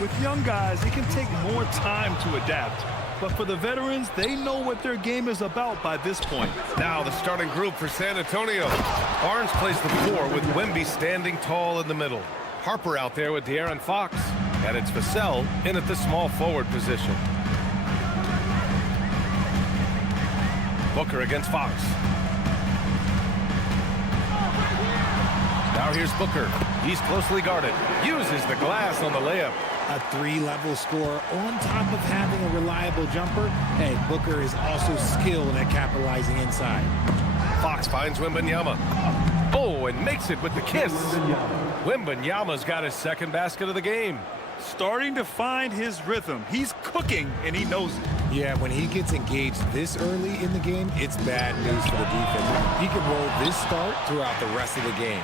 With young guys, it can take more time to adapt. But for the veterans, they know what their game is about by this point. Now the starting group for San Antonio. Barnes plays the 4 with Wemby standing tall in the middle. Harper out there with De'Aaron Fox. And it's Vassell in at the small forward position. Booker against Fox. Now here's Booker. He's closely guarded. Uses the glass on the layup. A 3-level score on top of having a reliable jumper. Hey, Booker is also skilled at capitalizing inside. Fox finds Wembanyama. Oh, and makes it with the kiss. Wembanyama's got his second basket of the game. Starting to find his rhythm. He's cooking, and he knows it. Yeah, when he gets engaged this early in the game, it's bad news for the defense. He can roll this start throughout the rest of the game.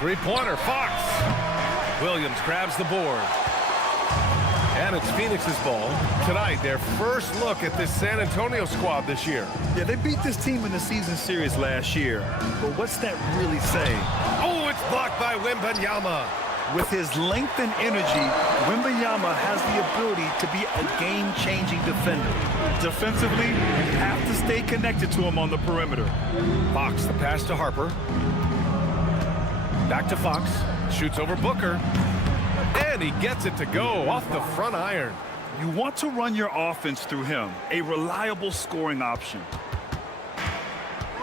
Three-pointer, Fox. Williams grabs the board. And it's Phoenix's ball. Tonight, their first look at this San Antonio squad this year. Yeah, they beat this team in the season series last year. But what's that really say? Oh, it's blocked by Wembanyama. With his length and energy, Wembanyama has the ability to be a game-changing defender. Defensively, you have to stay connected to him on the perimeter. Fox, the pass to Harper. Back to Fox. Shoots over Booker. And he gets it to go off the front iron. You want to run your offense through him, a reliable scoring option.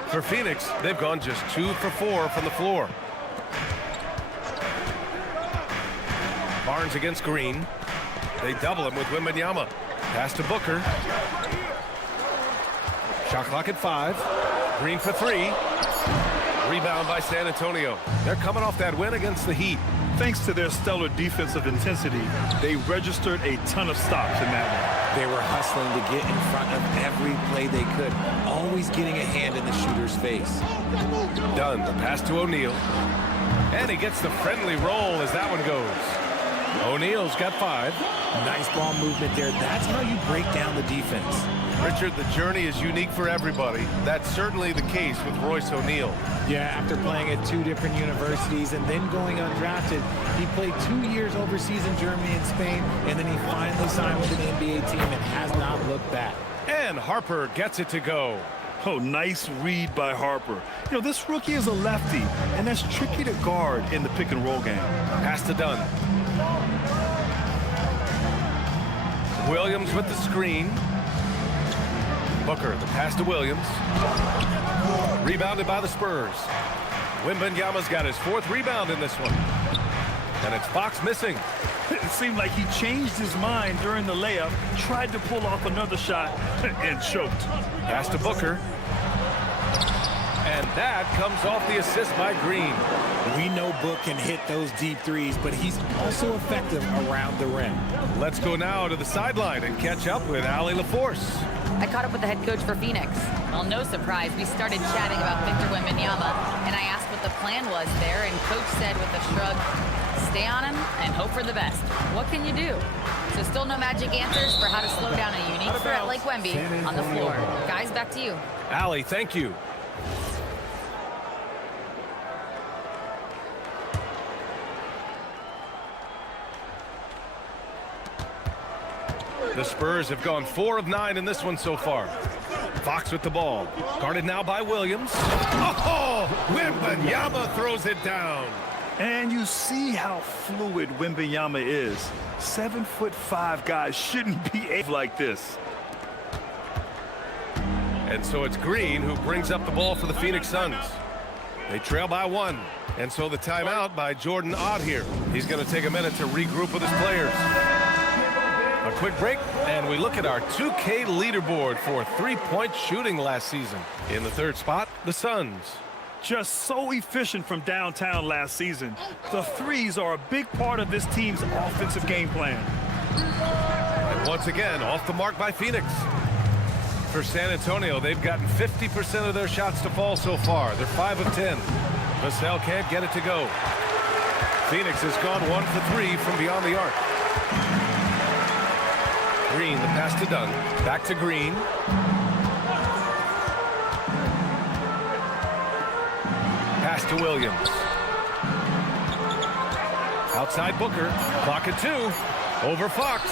For Phoenix, they've gone just 2 for 4 from the floor. Barnes against Green. They double him with Wembanyama. Pass to Booker. Shot clock at 5. Green for 3. Rebound by San Antonio. They're coming off that win against the Heat. Thanks to their stellar defensive intensity, they registered a ton of stops in that one. They were hustling to get in front of every play they could, always getting a hand in the shooter's face. Dunn, the pass to O'Neal. And he gets the friendly roll as that one goes. O'Neal's got 5. Nice ball movement there. That's how you break down the defense. Richard, the journey is unique for everybody. That's certainly the case with Royce O'Neal. Yeah, after playing at 2 different universities and then going undrafted, he played 2 years overseas in Germany and Spain, and then he finally signed with an NBA team and has not looked back. And Harper gets it to go. Oh, nice read by Harper. You know, this rookie is a lefty, and that's tricky to guard in the pick-and-roll game. Pass to Dunn. Williams with the screen. Booker, the pass to Williams. Rebounded by the Spurs. Wembanyama's got his 4th rebound in this one. And it's Fox missing. It seemed like he changed his mind during the layup, tried to pull off another shot, and choked. Pass to Booker. And that comes off the assist by Green. We know Book can hit those deep threes, but he's also effective around the rim. Let's go now to the sideline and catch up with Allie LaForce. I caught up with the head coach for Phoenix. Well, no surprise, we started chatting about Victor Wembanyama, and I asked what the plan was there, and Coach said with a shrug, stay on him and hope for the best. What can you do? So still no magic answers for how to slow down a unique threat like Wemby on the floor. Guys, back to you. Allie, thank you. The Spurs have gone 4 of 9 in this one so far. Fox with the ball. Guarded now by Williams. Oh! Wembanyama throws it down. And you see how fluid Wembanyama is. 7'5" guys shouldn't behave like this. And so it's Green who brings up the ball for the Phoenix Suns. They trail by 1. And so the timeout by Jordan Ott here. He's going to take a minute to regroup with his players. A quick break, and we look at our 2K leaderboard for 3-point shooting last season. In the 3rd spot, the Suns. Just so efficient from downtown last season. The threes are a big part of this team's offensive game plan. And once again, off the mark by Phoenix. For San Antonio, they've gotten 50% of their shots to fall so far. They're 5 of 10. Vassell can't get it to go. Phoenix has gone 1 for 3 from beyond the arc. Green, the pass to Dunn. Back to Green. Pass to Williams. Outside Booker. Clock at 2. Over Fox.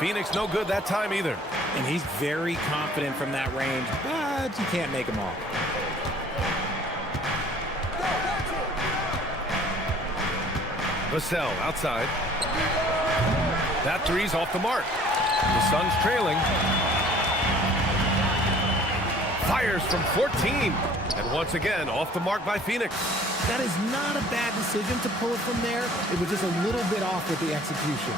Phoenix no good that time either. And he's very confident from that range, but you can't make him all. Vassell outside. That three's off the mark. The Suns trailing. Fires from 14. And once again, off the mark by Phoenix. That is not a bad decision to pull it from there. It was just a little bit off with the execution.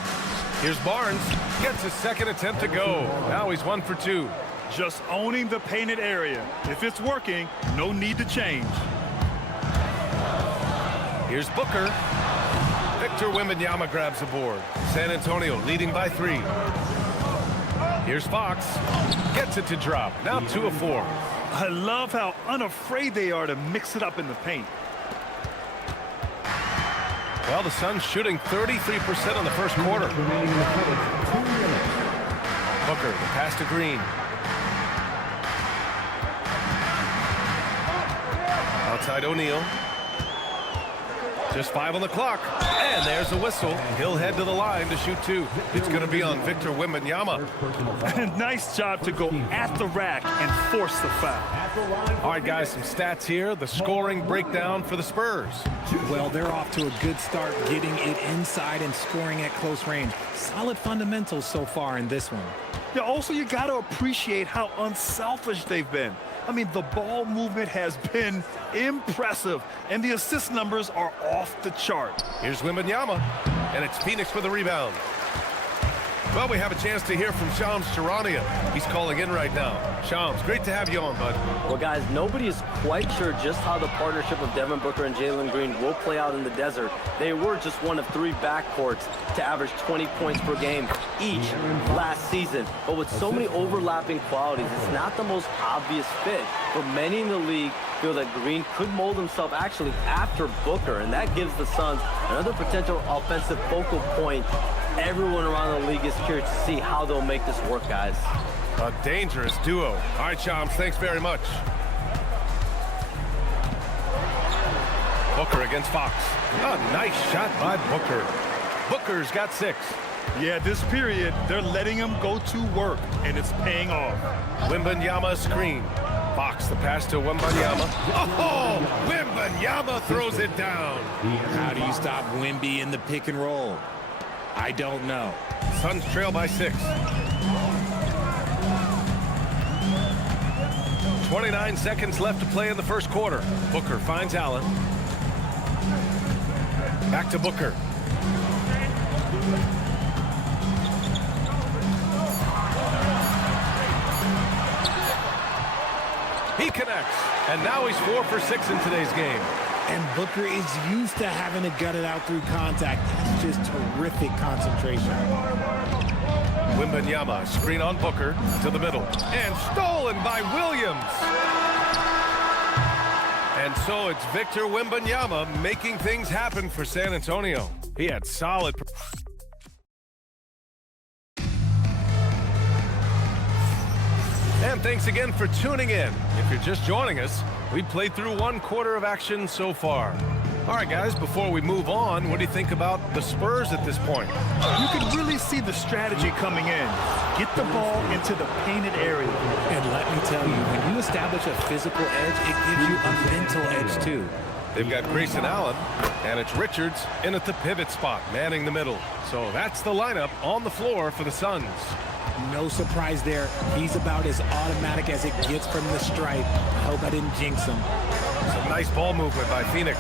Here's Barnes. Gets his second attempt to go. Now he's 1 for 2. Just owning the painted area. If it's working, no need to change. Here's Booker. Victor Wembanyama grabs the board. San Antonio leading by 3. Here's Fox. Gets it to drop. Now 2 of 4. I love how unafraid they are to mix it up in the paint. Well, the Suns shooting 33% in the first quarter. Booker, the pass to Green. Outside O'Neal. Just 5 on the clock. And there's a whistle. He'll head to the line to shoot 2. It's going to be on Victor Wembanyama. Nice job to go at the rack and force the foul. All right, guys, some stats here. The scoring breakdown for the Spurs. Well, they're off to a good start getting it inside and scoring at close range. Solid fundamentals so far in this one. Yeah, also, you got to appreciate how unselfish they've been. I mean, the ball movement has been impressive, and the assist numbers are off the chart. Here's Wembanyama, and it's Phoenix for the rebound. Well, we have a chance to hear from Shams Charania. He's calling in right now. Shams, great to have you on, bud. Well, guys, nobody is quite sure just how the partnership of Devin Booker and Jalen Green will play out in the desert. They were just one of 3 backcourts to average 20 points per game each last season. But with so many overlapping qualities, it's not the most obvious fit. But many in the league feel that Green could mold himself actually after Booker, and that gives the Suns another potential offensive focal point. Everyone around the league is curious to see how they'll make this work, guys. A dangerous duo. All right, Shams, thanks very much. Booker against Fox. A nice shot by Booker. Booker's got 6. Yeah, this period, they're letting him go to work, and it's paying off. Wembanyama screen. Fox, the pass to Wembanyama. Oh, Wembanyama throws it down. How do you stop Wemby in the pick and roll? I don't know. Suns trail by 6. 29 seconds left to play in the first quarter. Booker finds Allen. Back to Booker. He connects, and now he's 4 for 6 in today's game. And Booker is used to having to gut it out through contact. That's just terrific concentration. Wembanyama, screen on Booker, to the middle. And stolen by Williams. And so it's Victor Wembanyama making things happen for San Antonio. He had solid... And thanks again for tuning in. If you're just joining us, we played through 1 quarter of action so far. All right, guys, before we move on, what do you think about the Spurs at this point? You can really see the strategy coming in. Get the ball into the painted area. And let me tell you, when you establish a physical edge, it gives you a mental edge, too. They've got Grayson Allen, and it's Richards in at the pivot spot, manning the middle. So that's the lineup on the floor for the Suns. No surprise there. He's about as automatic as it gets from the stripe. I hope I didn't jinx him. Some nice ball movement by Phoenix.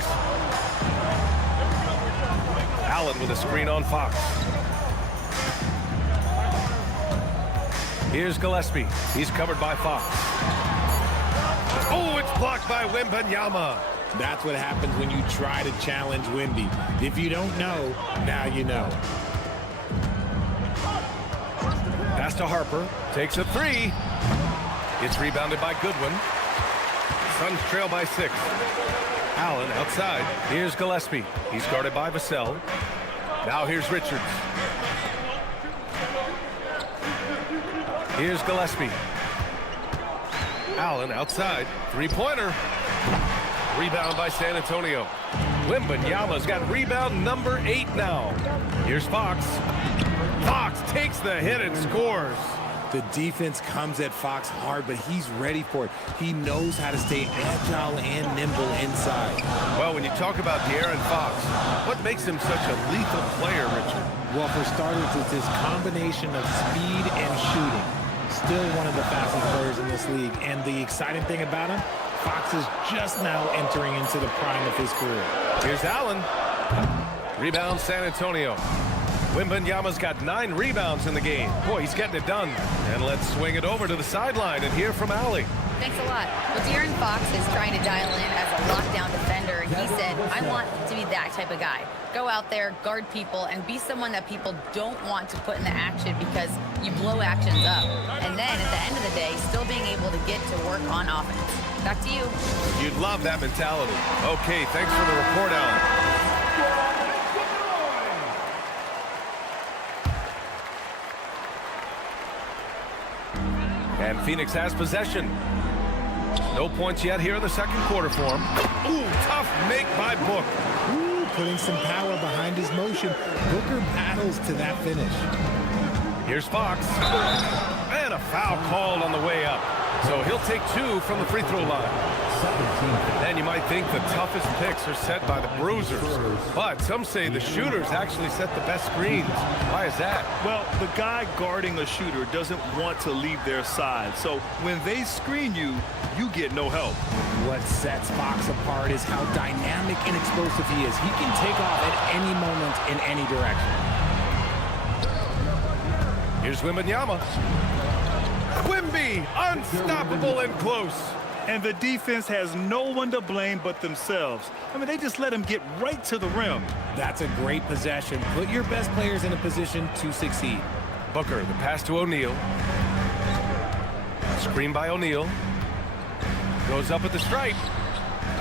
Allen with a screen on Fox. Here's Gillespie. He's covered by Fox. Oh, it's blocked by Wembanyama. That's what happens when you try to challenge Wemby. If you don't know, now you know. Pass to Harper. Takes a 3. It's rebounded by Goodwin. Suns trail by 6. Allen outside. Here's Gillespie. He's guarded by Vassell. Now here's Richards. Here's Gillespie. Allen outside. 3-pointer. Rebound by San Antonio. Wembanyama's got rebound number 8 now. Here's Fox. Fox takes the hit and scores. The defense comes at Fox hard, but he's ready for it. He knows how to stay agile and nimble inside. Well, when you talk about De'Aaron Fox, what makes him such a lethal player, Richard? Well, for starters, it's his combination of speed and shooting. Still one of the fastest players in this league. And the exciting thing about him, Fox is just now entering into the prime of his career. Here's Allen. Rebound San Antonio. Wembanyama's got 9 rebounds in the game. Boy, he's getting it done. And let's swing it over to the sideline and hear from Allie. Thanks a lot. Well, De'Aaron Fox is trying to dial in as a lockdown defender. He said, I want to be that type of guy. Go out there, guard people, and be someone that people don't want to put in the action because you blow actions up. And then at the end of the day, still being able to get to work on offense. Back to you. You'd love that mentality. Okay, thanks for the report, Allen. And Phoenix has possession. No points yet here in the second quarter for him. Ooh, tough make by Book. Ooh, putting some power behind his motion. Booker battles to that finish. Here's Fox. And a foul called on the way up. So he'll take 2 from the free throw line. And you might think the toughest picks are set by the bruisers. But some say the shooters actually set the best screens. Why is that? Well, the guy guarding a shooter doesn't want to leave their side. So when they screen you, you get no help. What sets Fox apart is how dynamic and explosive he is. He can take off at any moment in any direction. Here's Wembanyama. Wemby, unstoppable and close. And the defense has no one to blame but themselves. I mean, they just let him get right to the rim. That's a great possession. Put your best players in a position to succeed. Booker, the pass to O'Neal. Screen by O'Neal. Goes up at the stripe.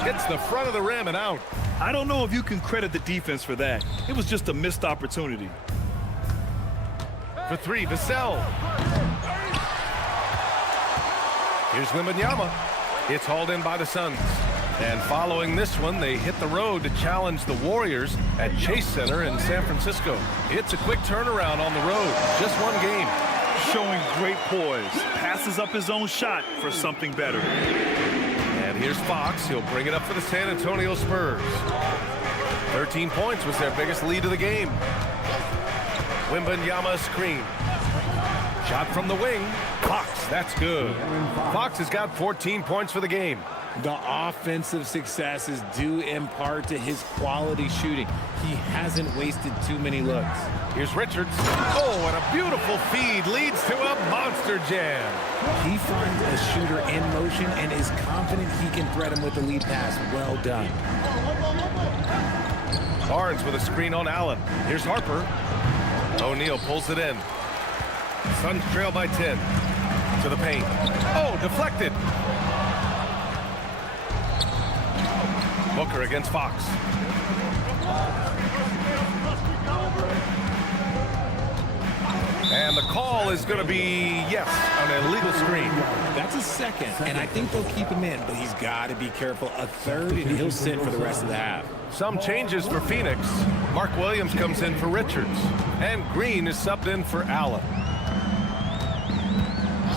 Hits the front of the rim and out. I don't know if you can credit the defense for that. It was just a missed opportunity. For 3, Vassell. Here's Wembanyama. It's hauled in by the Suns. And following this one, they hit the road to challenge the Warriors at Chase Center in San Francisco. It's a quick turnaround on the road. Just one game. Showing great poise. Passes up his own shot for something better. And here's Fox. He'll bring it up for the San Antonio Spurs. 13 points was their biggest lead of the game. Wembanyama screen. Shot from the wing. Fox, that's good. Fox has got 14 points for the game. The offensive success is due in part to his quality shooting. He hasn't wasted too many looks. Here's Richards. Oh, and a beautiful feed leads to a monster jam. He finds a shooter in motion and is confident he can thread him with the lead pass. Well done. Barnes with a screen on Allen. Here's Harper. O'Neal pulls it in. Suns trail by 10. To the paint. Oh, deflected. Booker against Fox. And the call is going to be, yes, an illegal screen. That's a second, and I think they'll keep him in, but he's got to be careful. A third, and he'll sit for the rest of the half. Some changes for Phoenix. Mark Williams comes in for Richards. And Green is subbed in for Allen.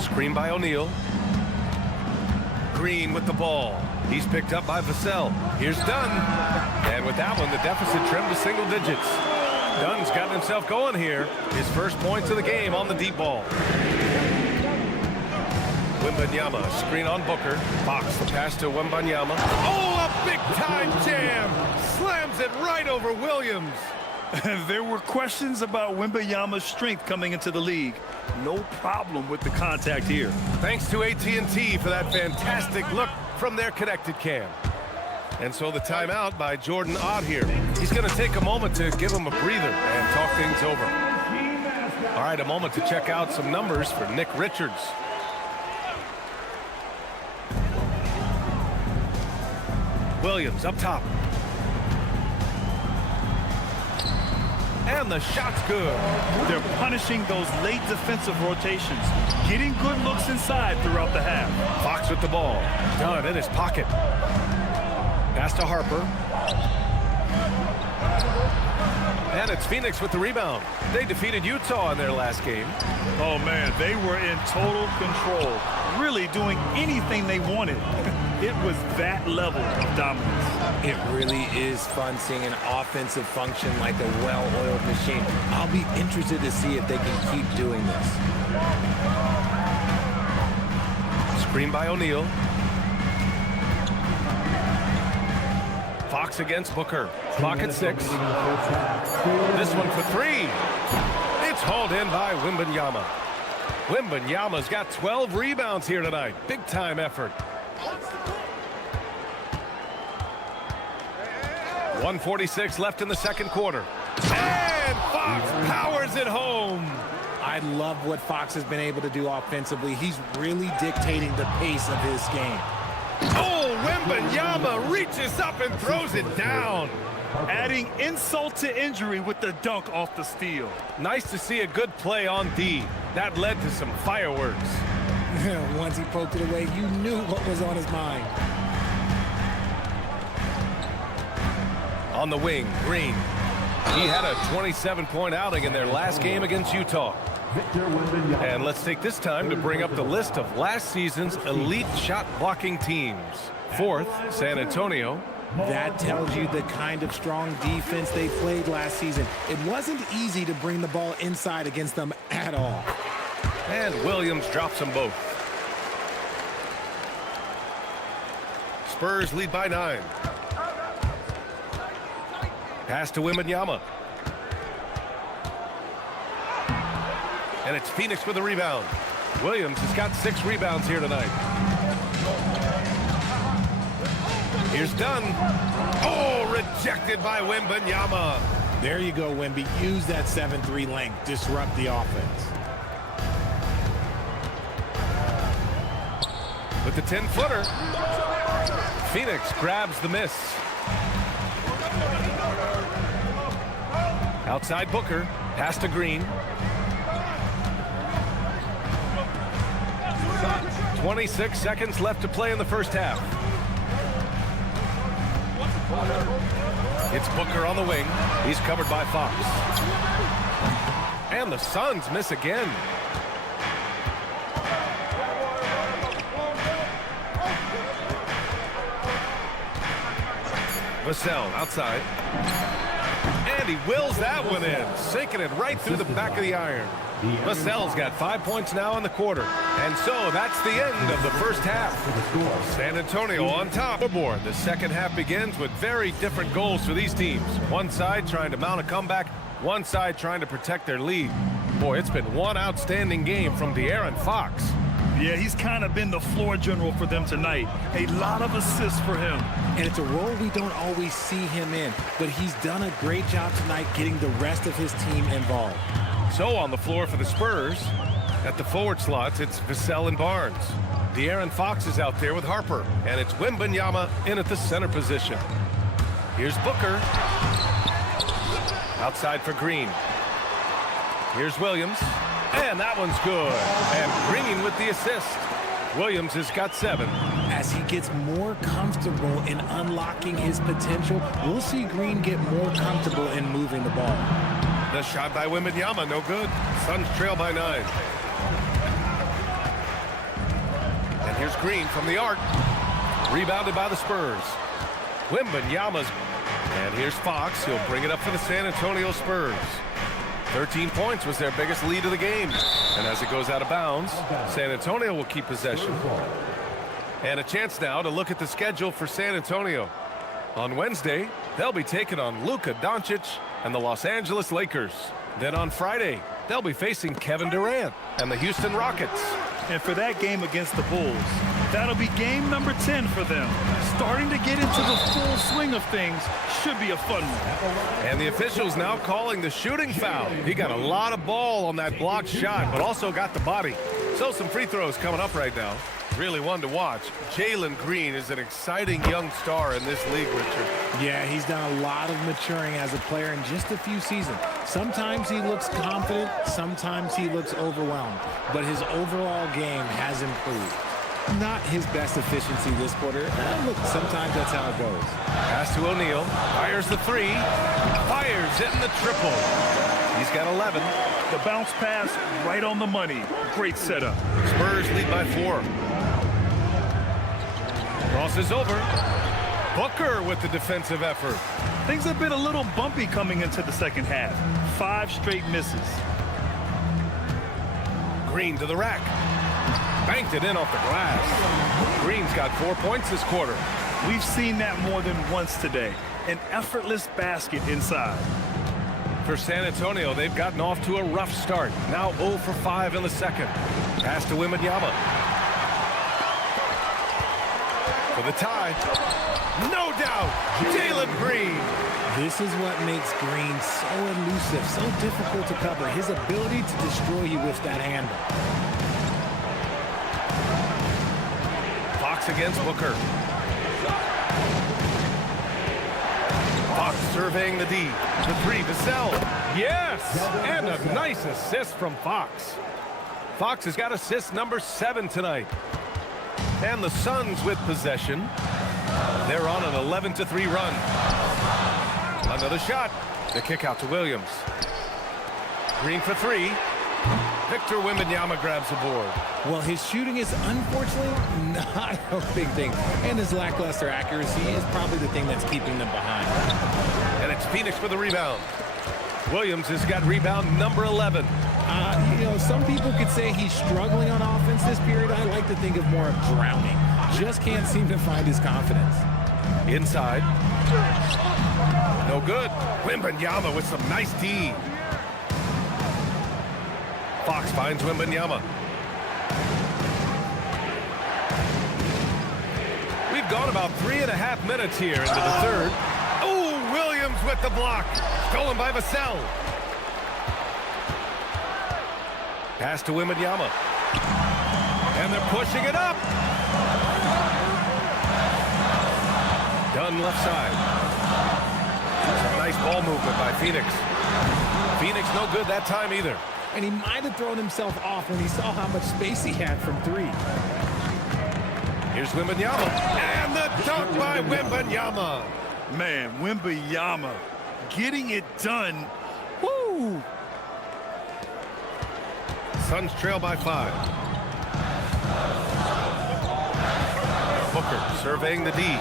Screen by O'Neal. Green with the ball. He's picked up by Vassell. Here's Dunn. And with that one, the deficit trimmed to single digits. Dunn's gotten himself going here. His first points of the game on the deep ball. Wembanyama, screen on Booker. Fox, the pass to Wembanyama. Oh, a big-time jam! Slams it right over Williams. There were questions about Wembanyama's strength coming into the league. No problem with the contact here. Thanks to AT&T for that fantastic look from their connected cam. And so the timeout by Jordan Ott here. He's going to take a moment to give him a breather and talk things over. All right, a moment to check out some numbers for Nick Richards. Williams up top. And the shot's good. They're punishing those late defensive rotations, getting good looks inside throughout the half. Fox with the ball. Dunn in his pocket. Pass to Harper. And it's Phoenix with the rebound. They defeated Utah in their last game. Oh, man, they were in total control, really doing anything they wanted. It was that level of dominance. It really is fun seeing an offensive function like a well-oiled machine. I'll be interested to see if they can keep doing this. Screen by O'Neal. Fox against Booker. Clock at 6. This one for 3. It's hauled in by Wembanyama. Wembanyama's got 12 rebounds here tonight. Big time effort. 1:46 left in the second quarter. And Fox powers it home. I love what Fox has been able to do offensively. He's really dictating the pace of his game. Oh, Wembanyama reaches up and throws it down. Adding insult to injury with the dunk off the steal. Nice to see a good play on D. That led to some fireworks. Once he poked it away, you knew what was on his mind. On the wing, Green. He had a 27-point outing in their last game against Utah. And let's take this time to bring up the list of last season's elite shot-blocking teams. 4th, San Antonio. That tells you the kind of strong defense they played last season. It wasn't easy to bring the ball inside against them at all. And Williams drops them both. Spurs lead by 9. Pass to Wembanyama. And it's Phoenix with a rebound. Williams has got 6 rebounds here tonight. Here's Dunn. Oh, rejected by Wembanyama. There you go, Wemby. Use that 7-3 length. Disrupt the offense. With the 10-footer. Phoenix grabs the miss. Outside Booker. Pass to Green. 26 seconds left to play in the first half. It's Booker on the wing. He's covered by Fox. And the Suns miss again. Vassell outside. And he wills that one in, sinking it right through the back of the iron. Vassell's got 5 points now in the quarter. And so that's the end of the first half. San Antonio on top. The second half begins with very different goals for these teams. One side trying to mount a comeback, one side trying to protect their lead. Boy, it's been one outstanding game from De'Aaron Fox. Yeah, he's kind of been the floor general for them tonight. A lot of assists for him. And it's a role we don't always see him in, but he's done a great job tonight getting the rest of his team involved. So on the floor for the Spurs, at the forward slots, it's Vassell and Barnes. De'Aaron Fox is out there with Harper, and it's Wembanyama in at the center position. Here's Booker. Outside for Green. Here's Williams. And that one's good. And Green with the assist. Williams has got 7. As he gets more comfortable in unlocking his potential, we'll see Green get more comfortable in moving the ball. The shot by Wembanyama, no good. Suns trail by 9. And here's Green from the arc. Rebounded by the Spurs. Wembanyama's. And here's Fox. He'll bring it up for the San Antonio Spurs. 13 points was their biggest lead of the game. And as it goes out of bounds, San Antonio will keep possession. And a chance now to look at the schedule for San Antonio. On Wednesday, they'll be taking on Luka Doncic and the Los Angeles Lakers. Then on Friday, they'll be facing Kevin Durant and the Houston Rockets. And for that game against the Bulls, that'll be game number 10 for them. Starting to get into the full swing of things. Should be a fun one. And the officials now calling the shooting foul. He got a lot of ball on that blocked shot, but also got the body. So some free throws coming up right now. Really one to watch. Jalen Green is an exciting young star in this league, Richard. Yeah, he's done a lot of maturing as a player in just a few seasons. Sometimes he looks confident, sometimes he looks overwhelmed, but his overall game has improved. Not his best efficiency this quarter. Look, sometimes that's how it goes. Pass to O'Neal. Fires the three. Fires it in the triple. He's got 11. The bounce pass right on the money. Great setup. Spurs lead by 4. Crosses over. Booker with the defensive effort. Things have been a little bumpy coming into the second half. 5 straight misses. Green to the rack. Banked it in off the glass. Green's got 4 points this quarter. We've seen that more than once today. An effortless basket inside. For San Antonio, they've gotten off to a rough start. Now 0 for 5 in the second. Pass to Wembanyama. For the tie. No doubt, Jalen Green. This is what makes Green so elusive, so difficult to cover. His ability to destroy you with that handle. Fox against Booker. Fox surveying the D. The three to Sell. Yes! And a nice assist from Fox. Fox has got assist number 7 tonight. And the Suns with possession. They're on an 11-3 run. Another shot. The kick out to Williams. Green for 3. Victor Wembanyama grabs the board. Well, his shooting is unfortunately not a big thing. And his lackluster accuracy is probably the thing that's keeping them behind. And it's Phoenix for the rebound. Williams has got rebound number 11. You know, some people could say he's struggling on offense this period. I like to think of more of drowning. Just can't seem to find his confidence. Inside. No good. Wembanyama with some nice D. Fox finds Wembanyama. We've gone about 3.5 minutes here into the third. Oh, Williams with the block. Stolen by Vassell. Pass to Wembanyama. And they're pushing it up. Dunn left side. Some nice ball movement by Phoenix. Phoenix no good that time either. And he might have thrown himself off when he saw how much space he had from 3. Here's Wembanyama. And the dunk by Wembanyama. Man, Wembanyama getting it done. Woo! Suns trail by 5. Booker surveying the D.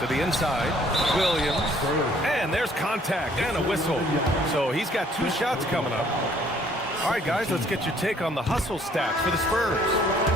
To the inside. Williams. And there's contact and a whistle. So he's got 2 shots coming up. All right, guys, let's get your take on the hustle stats for the Spurs.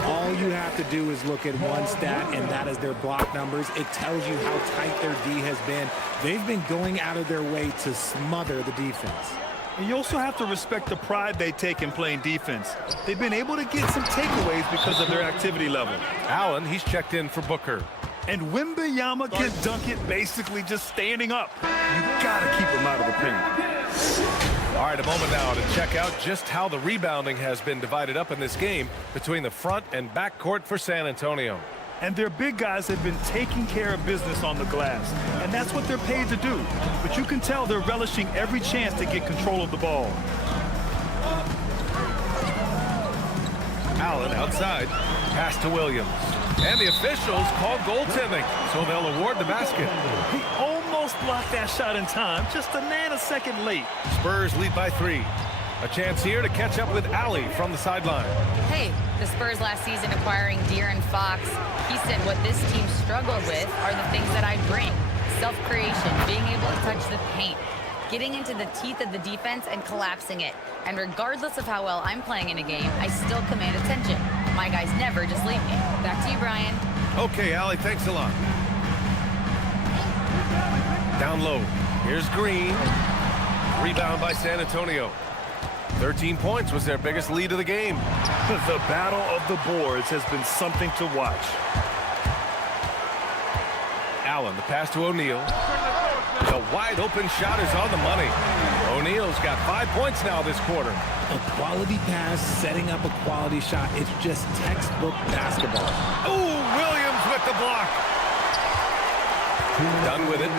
All you have to do is look at one stat, and that is their block numbers. It tells you how tight their D has been. They've been going out of their way to smother the defense. And you also have to respect the pride they take in playing defense. They've been able to get some takeaways because of their activity level. Allen, he's checked in for Booker. And Wembanyama can dunk it basically just standing up. You gotta keep him out of the paint. All right, a moment now to check out just how the rebounding has been divided up in this game between the front and back court for San Antonio. And their big guys have been taking care of business on the glass. And that's what they're paid to do. But you can tell they're relishing every chance to get control of the ball. Allen outside. Pass to Williams. And the officials call goaltending, so they'll award the basket. He almost blocked that shot in time, just a nanosecond late. Spurs lead by 3. A chance here to catch up with Allie from the sideline. Hey, the Spurs last season acquiring De'Aaron Fox, he said what this team struggled with are the things that I bring. Self-creation, being able to touch the paint, getting into the teeth of the defense and collapsing it. And regardless of how well I'm playing in a game, I still command attention. My guys never just leave me. Back to you, Brian. Okay, Allie, thanks a lot. Down low. Here's Green. Rebound by San Antonio. 13 points was their biggest lead of the game. The battle of the boards has been something to watch. Allen, the pass to O'Neal. The wide open shot is on the money. O'Neal's got 5 points now this quarter. A quality pass, setting up a quality shot. It's just textbook basketball. Oh, Williams with the block. Done with it.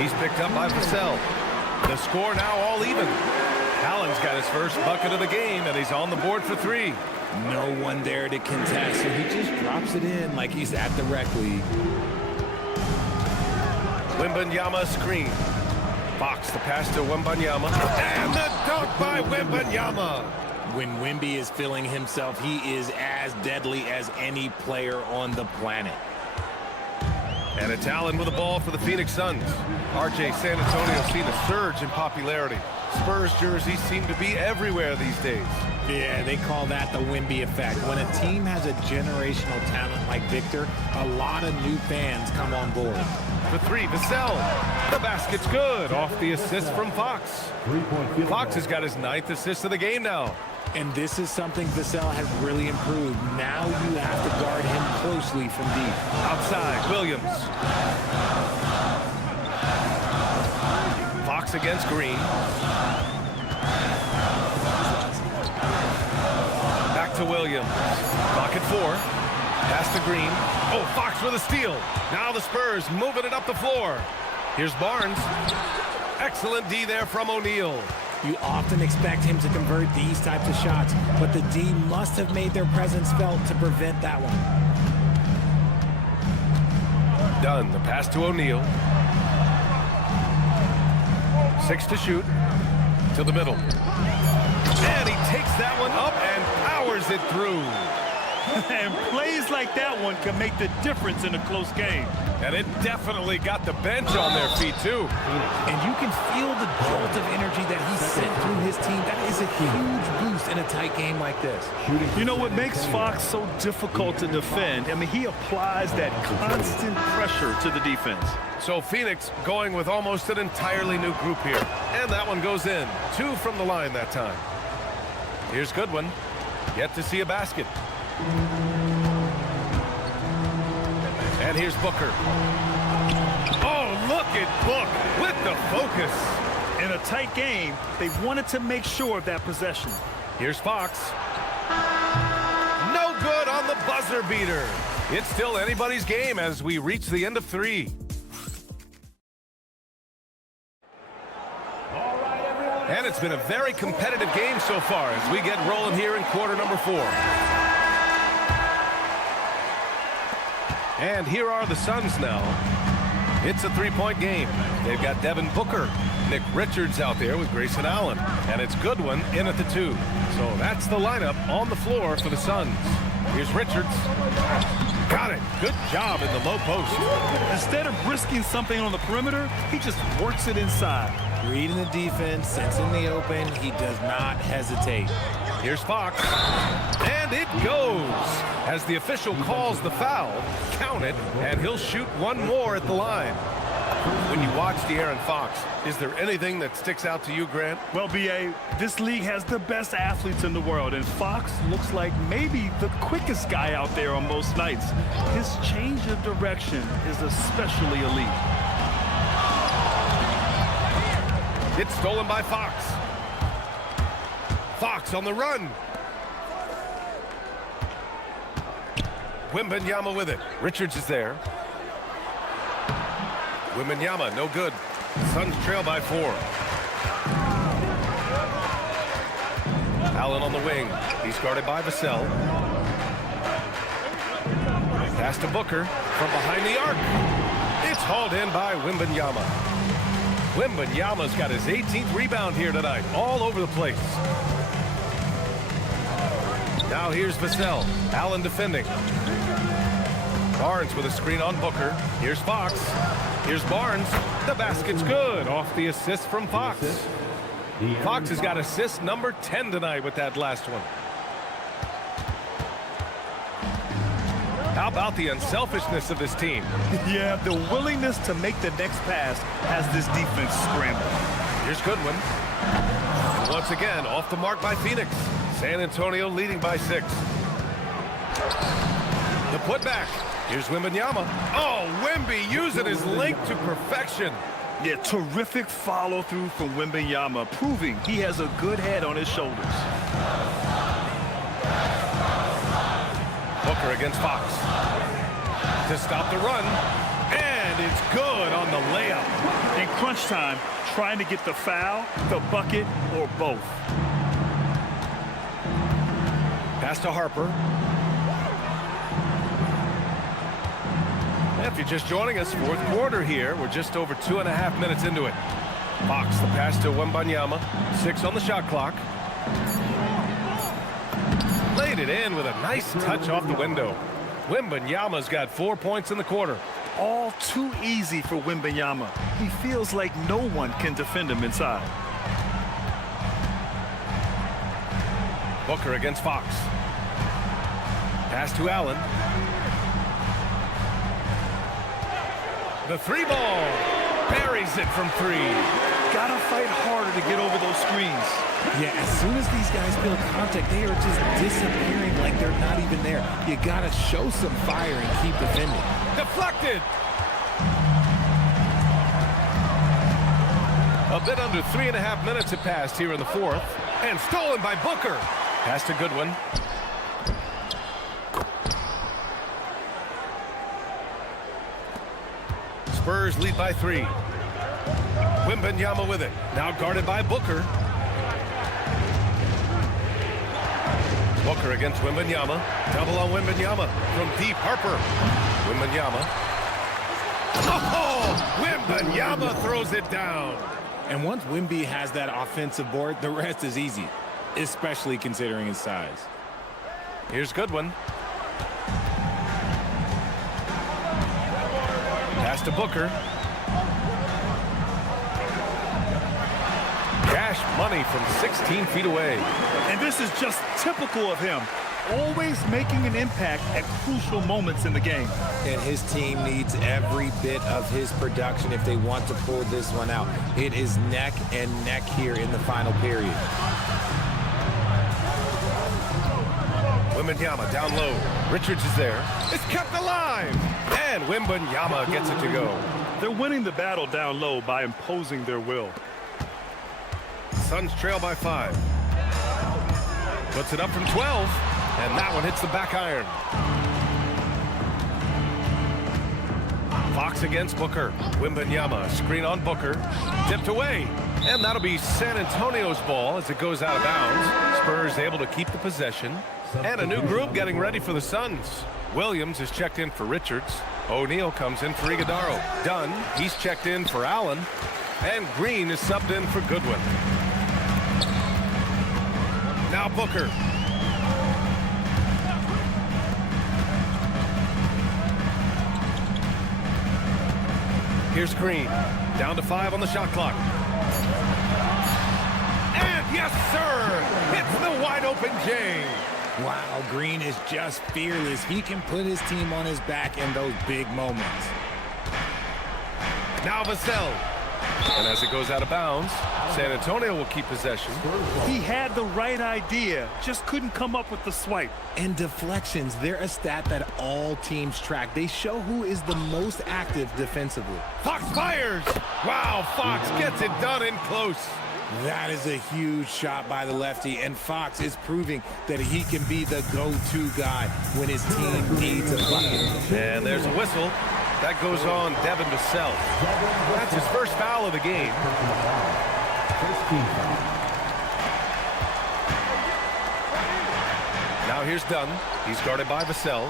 He's picked up by Vassell. The score now all even. Allen's got his first bucket of the game, and he's on the board for 3. No one there to contest, so he just drops it in like he's at the rec league. Wembanyama screen. Fox the pass to Wembanyama. And the dunk by Wembanyama. When Wemby is feeling himself, he is as deadly as any player on the planet. And it's Allen with the ball for the Phoenix Suns. RJ San Antonio's seen a surge in popularity. Spurs jerseys seem to be everywhere these days. Yeah, they call that the Wemby effect. When a team has a generational talent like Victor, a lot of new fans come on board. For three, Vassell. The basket's good off the assist from Fox. Fox has got his 9th assist of the game now. And this is something Vassell has really improved. Now you have to guard him closely from deep. Outside, Williams. Fox against Green. Back to Williams. Clock at 4. Pass to Green. Oh, Fox with a steal. Now the Spurs moving it up the floor. Here's Barnes. Excellent D there from O'Neal. You often expect him to convert these types of shots, but the D must have made their presence felt to prevent that one. Done. The pass to O'Neal. 6 to shoot. To the middle. And he takes that one up and powers it through. And plays like that one can make the difference in a close game. And it definitely got the bench on their feet, too. And you can feel the jolt of energy that he sent through his team. That is a huge boost in a tight game like this. You know what makes Fox so difficult to defend? I mean, he applies that constant pressure to the defense. So Phoenix going with almost an entirely new group here. And that one goes in. 2 from the line that time. Here's Goodwin. Yet to see a basket. And here's Booker. Oh, look at Book with the focus. In a tight game, they wanted to make sure of that possession. Here's Fox. No good on the buzzer beater. It's still anybody's game as we reach the end of 3. And it's been a very competitive game so far as we get rolling here in quarter number 4. And here are the Suns now. It's a 3-point game. They've got Devin Booker, Nick Richards out there with Grayson Allen. And it's Goodwin in at the 2. So that's the lineup on the floor for the Suns. Here's Richards. Got it. Good job in the low post. Instead of risking something on the perimeter, he just works it inside. Reading the defense, sensing the open, he does not hesitate. Here's Fox. And it goes. As the official calls the foul, count it, and he'll shoot one more at the line. When you watch De'Aaron Fox, is there anything that sticks out to you, Grant? Well, B.A., this league has the best athletes in the world, and Fox looks like maybe the quickest guy out there on most nights. His change of direction is especially elite. It's stolen by Fox. Fox on the run. Wembanyama with it. Richards is there. Wembanyama, no good. Suns trail by 4. Allen on the wing. He's guarded by Vassell. Pass to Booker from behind the arc. It's hauled in by Wembanyama. Wembanyama's got his 18th rebound here tonight, all over the place. Now here's Vassell. Allen defending. Barnes with a screen on Booker. Here's Fox. Here's Barnes. The basket's good off the assist from Fox. Fox has got assist number 10 tonight with that last one. How about the unselfishness of this team? Yeah, the willingness to make the next pass has this defense scrambled. Here's Goodwin. Once again, off the mark by Phoenix. San Antonio leading by 6. The putback. Here's Wembanyama. Oh, Wemby using his length to perfection. Yeah, terrific follow-through from Wembanyama, proving he has a good head on his shoulders. Booker against Fox. To stop the run. And it's good on the layup. In crunch time, trying to get the foul, the bucket, or both. Pass to Harper. If you're just joining us, fourth quarter here. We're just over 2.5 minutes into it. Fox, the pass to Wembanyama. 6 on the shot clock. Laid it in with a nice touch off the window. Wembanyama's got 4 points in the quarter. All too easy for Wembanyama. He feels like no one can defend him inside. Booker against Fox. Pass to Allen. The 3 ball. Buries it from 3. Gotta fight harder to get over those screens. Yeah, as soon as these guys feel contact, they are just disappearing like they're not even there. You gotta show some fire and keep defending. Deflected. A bit under 3.5 minutes have passed here in the fourth. And stolen by Booker. Pass to Goodwin. Spurs lead by 3. Wembanyama with it. Now guarded by Booker. Booker against Wembanyama. Double on Wembanyama. From deep, Harper. Wembanyama. Oh! Wembanyama throws it down. And once Wemby has that offensive board, the rest is easy, especially considering his size. Here's Goodwin. Pass to Booker. Cash money from 16 feet away. And this is just typical of him. Always making an impact at crucial moments in the game. And his team needs every bit of his production if they want to pull this one out. It is neck and neck here in the final period. Wembanyama down low. Richards is there. It's kept alive. And Wembanyama gets it to go. They're winning the battle down low by imposing their will. Suns trail by 5. Puts it up from 12. And that one hits the back iron. Fox against Booker. Wembanyama, screen on Booker. Tipped away. And that'll be San Antonio's ball as it goes out of bounds. Spurs able to keep the possession. And a new group getting ready for the Suns. Williams is checked in for Richards. O'Neal comes in for Iguodaro. Dunn, he's checked in for Allen. And Green is subbed in for Goodwin. Now Booker. Here's Green. Down to 5 on the shot clock. And yes, sir! Hits the wide open J. Wow, Green is just fearless. He can put his team on his back in those big moments. Now Vassell. And as it goes out of bounds, San Antonio will keep possession. He had the right idea, just couldn't come up with the swipe. And deflections, they're a stat that all teams track. They show who is the most active defensively. Fox fires! Wow, Fox gets it done in close. That is a huge shot by the lefty, and Fox is proving that he can be the go-to guy when his team needs a bucket. And there's a whistle. That goes on Devin Vassell. That's his first foul of the game. Now here's Dunn. He's guarded by Vassell.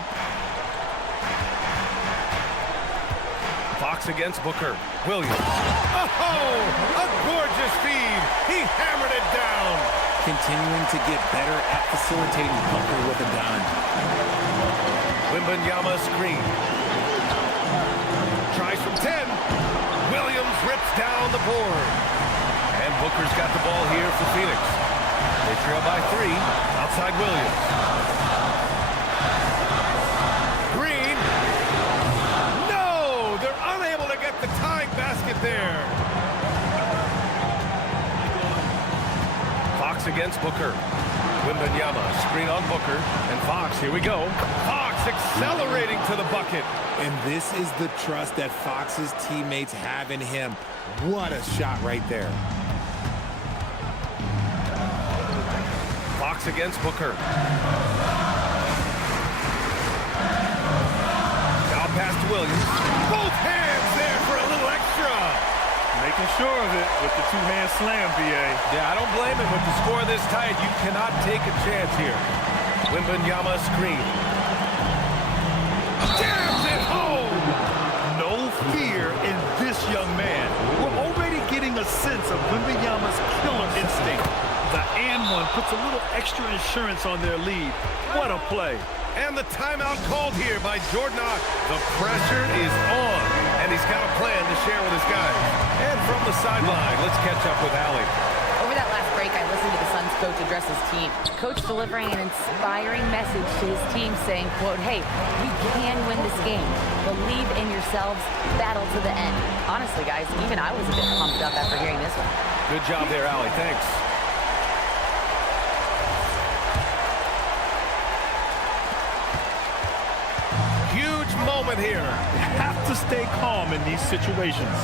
Fox against Booker. Williams. Oh, a gorgeous feed. He hammered it down. Continuing to get better at facilitating Booker with a dime. Wembanyama screen. Tries from 10. Williams rips down the board. And Booker's got the ball here for Phoenix. They trail by 3. Outside Williams. Green. No! They're unable to get the tying basket there. Fox against Booker. Wembanyama, screen on Booker. And Fox, here we go. Fox accelerating to the bucket. And this is the trust that Fox's teammates have in him. What a shot right there. Fox against Booker. Now pass to Williams. Both hands there for a little extra. Making sure of it with the two-hand slam, BA. Yeah, I don't blame him. With the score this tight, you cannot take a chance here. Wembanyama screen. Jams it home! No fear in this young man. We're already getting a sense of Wembanyama's killer instinct. The and one puts a little extra insurance on their lead. What a play. And the timeout called here by Jordan Ott. The pressure is on, and he's got a plan to share with his guys. And from the sideline, let's catch up with Allie. Over that last break, I listened to the Suns coach address his team. Coach delivering an inspiring message to his team saying, quote, hey, we can win this game. Believe in yourselves. Battle to the end. Honestly, guys, even I was a bit pumped up after hearing this one. Good job there, Allie. Thanks. Huge moment here. Have to stay calm in these situations.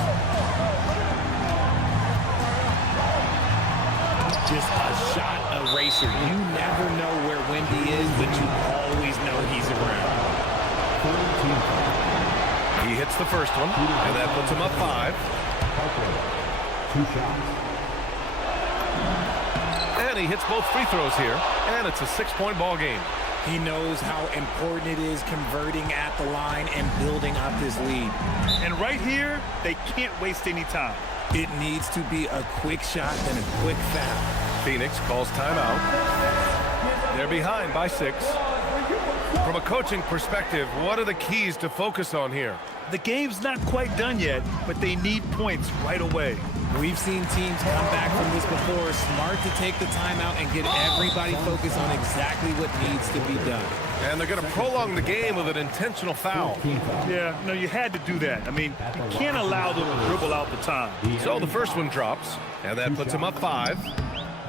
Just a shot eraser. You never know where Wemby is, but you always know he's around. He hits the first one, and that puts him up 5. 2 shots. And he hits both free throws here, and it's a 6-point ball game. He knows how important it is converting at the line and building up this lead. And right here, they can't waste any time. It needs to be a quick shot and a quick foul. Phoenix calls timeout. They're behind by 6. From a coaching perspective, what are the keys to focus on here? The game's not quite done yet, but they need points right away. We've seen teams come back from this before. Smart to take the timeout and get everybody focused on exactly what needs to be done. And they're going to prolong the game with an intentional foul. Yeah, no, you had to do that. I mean, you can't allow them to dribble out the time. So the first one drops, and that puts him up 5.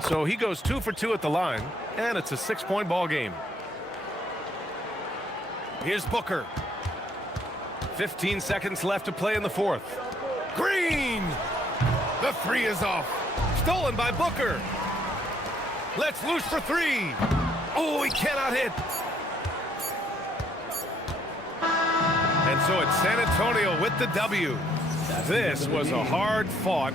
So he goes 2 for 2 at the line, and it's a 6-point ball game. Here's Booker. 15 seconds left to play in the 4th. Green! The 3 is off. Stolen by Booker. Let's loose for 3. Oh, he cannot hit. And so it's San Antonio with the W. This was a hard-fought